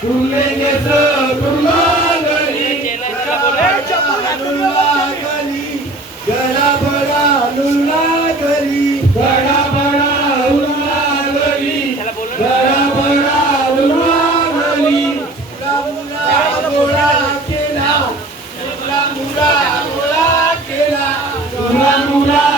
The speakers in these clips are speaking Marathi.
फुलेंगे दुर्गा गली दुर्गा गली गडा बडा दुर्गा गली गडा बडा दुर्गा केला मुला गोळा केला मुला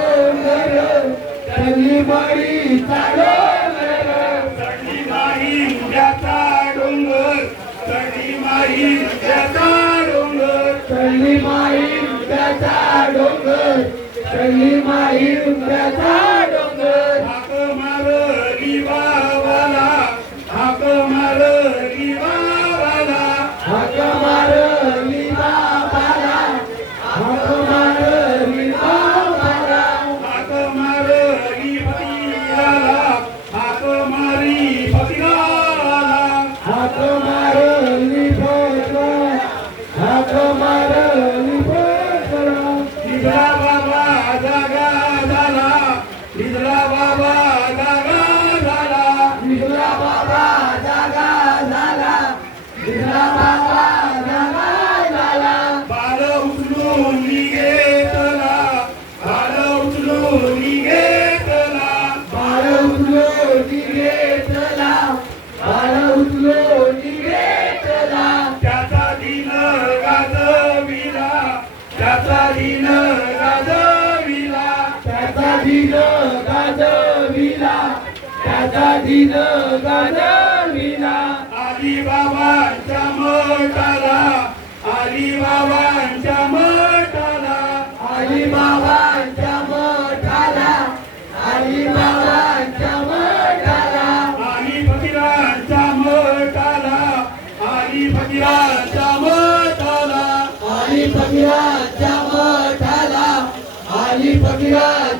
चांगली बाई चांगली बाई उद्याचा डोंगर चांगली बाई उद्याचा डोंगर चांगली बाई उद्याचा डोंगर चांगली बाई उद्याचा डोंगर हाक मार रिवावाला हाक मार रिवावाला हाक गाजविला. आली बाबांच्या मठाला. आली बाबांच्या फकीराच्या मठाला आणि फकीराच्या मठाला आणि फकीरा